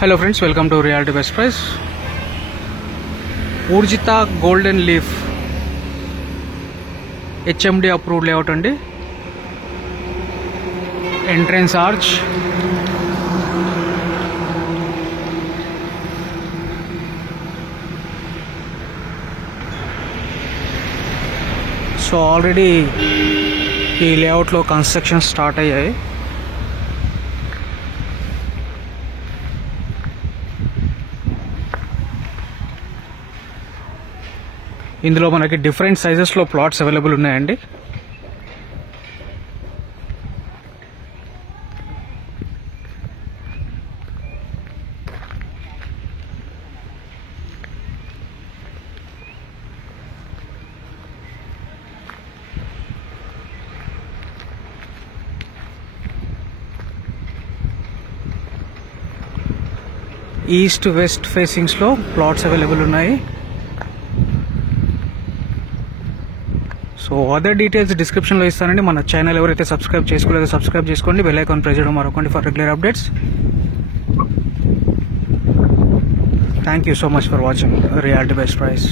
Hello friends, welcome to Realty Best Price. Urjita Golden Leaf HMD approved layout andi. Entrance arch, so already ఈ layout లో construction start అయ్యాయి. ఇందులో మనకి different sizes లో plots available ఉన్నాయండి. East west facings లో plots available ఉన్నాయి. So other details description లో ఇస్తానండి. మన ఛానల్ ఎవరైతే సబ్స్క్రైబ్ చేసుకోలేదో సబ్స్క్రైబ్ చేసుకోండి, బెల్ ఐకాన్ ప్రెస్ చేయడం మరొకండి for regular updates. Thank you so much for watching Reality Best price.